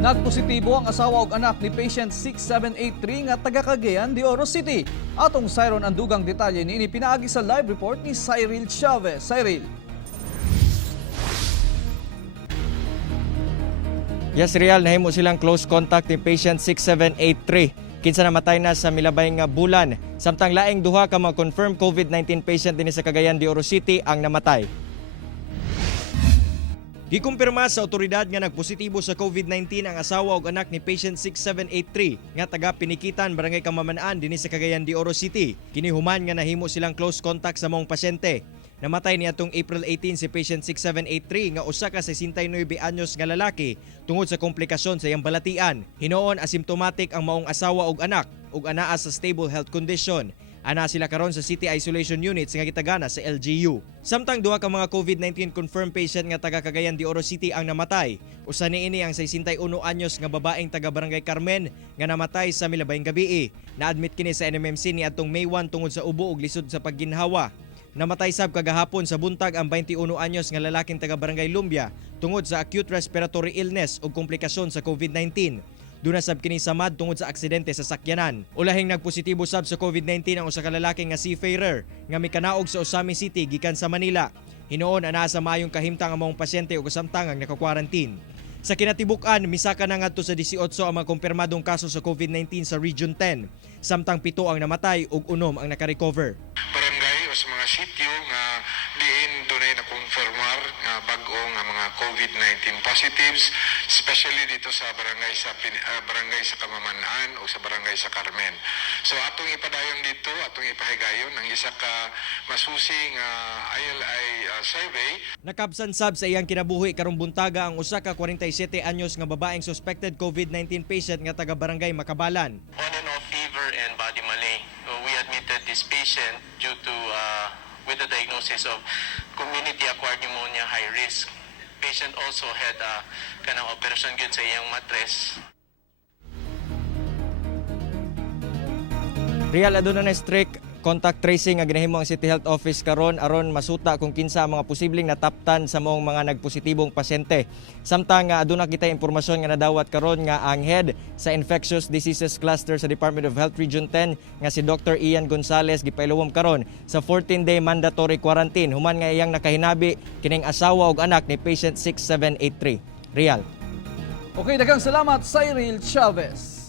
Nagpositibo ang asawa ug anak ni patient 6783 nga taga Cagayan de Oro City. Atong sayron ang dugang detalye niini pinaagi sa live report ni Cyril Chavez. Cyril. Yes, Real, nahimo silang close contact ni patient 6783. Kinsa namatay na sa milabay nga bulan. Samtang laing duha ka mga confirmed COVID-19 patient dinhi sa Cagayan de Oro City ang namatay. Gikumpirma sa otoridad nga nagpositibo sa COVID-19 ang asawa ug anak ni patient 6783 nga taga Pinikitan, Barangay Kamamanaan dinhi sa Cagayan de Oro City. Kini human nga nahimo silang close contact sa mong pasyente. Namatay niadtong April 18 si patient 6783 nga usa ka 69 anyos nga lalaki tungod sa komplikasyon sa iyang balatian. Hinoon asymptomatic ang maong asawa ug anak ug anaa sa stable health condition. Ana sila karon sa City Isolation Units nga gitagana sa LGU. Samtang duha ka mga COVID-19 confirmed patient nga taga Cagayan de Oro City ang namatay. Usa niini ang 61 anyos nga babaeng taga Barangay Carmen nga namatay sa milabayng gabii. Na-admit kini sa NMMC niadtong May 1 tungod sa ubo ug lisod sa pagginhawa. Namatay sab kagahapon sa buntag ang 21 anyos nga lalaking taga Barangay Lumbia tungod sa acute respiratory illness ug komplikasyon sa COVID-19. Duna sab kini samad tungod sa aksidente sa sakyanan. Ulahing nagpositibo sab sa COVID-19 ang usa ka lalaki nga seafarer nga mikanaog sa Osami City gikan sa Manila. Hinoon ana sa maayong kahimtang ang mga pasyente ug samtang ang naka-quarantine. Sa kinatibuk-an, misaka na ngadto sa 18 ang mga kumpirmadong kaso sa COVID-19 sa Region 10. Samtang 7 ang namatay ug 6 ang naka-recover. Barangay o sa mga sityo nga diin dunay na konfirmar nga bag-o nga mga COVID-19 positives, especially dito sa barangay sa Kamamanaan o sa barangay sa Carmen. So atong ipadayon dito, atong ipahigayon ang isa ka masusing ILI survey. Nakabsan sab sa iyang kinabuhi karong buntaga ang usa ka 47 anyos nga babaeng suspected COVID-19 patient nga taga Barangay Makabalan. On and off fever and body malaise. So we admitted this patient due to with the diagnosis of community-acquired pneumonia high risk. Patient also had kanang operation gyud sa iyang mattress. Real aduna na strict contact tracing nga ginahimo ang City Health Office karon aron masuta kung kinsa ang mga posibleng nataptan sa maong mga nagpositibong pasyente. Samtang aduna kita impormasyon nga nadawat karon nga ang head sa Infectious Diseases Cluster sa Department of Health Region 10 nga si Dr. Ian Gonzalez gipailawom karon sa 14-day mandatory quarantine human nga iyang nakahinabi kining asawa ug anak ni patient 6783. Real. Okay, daghang salamat Cyril Chavez.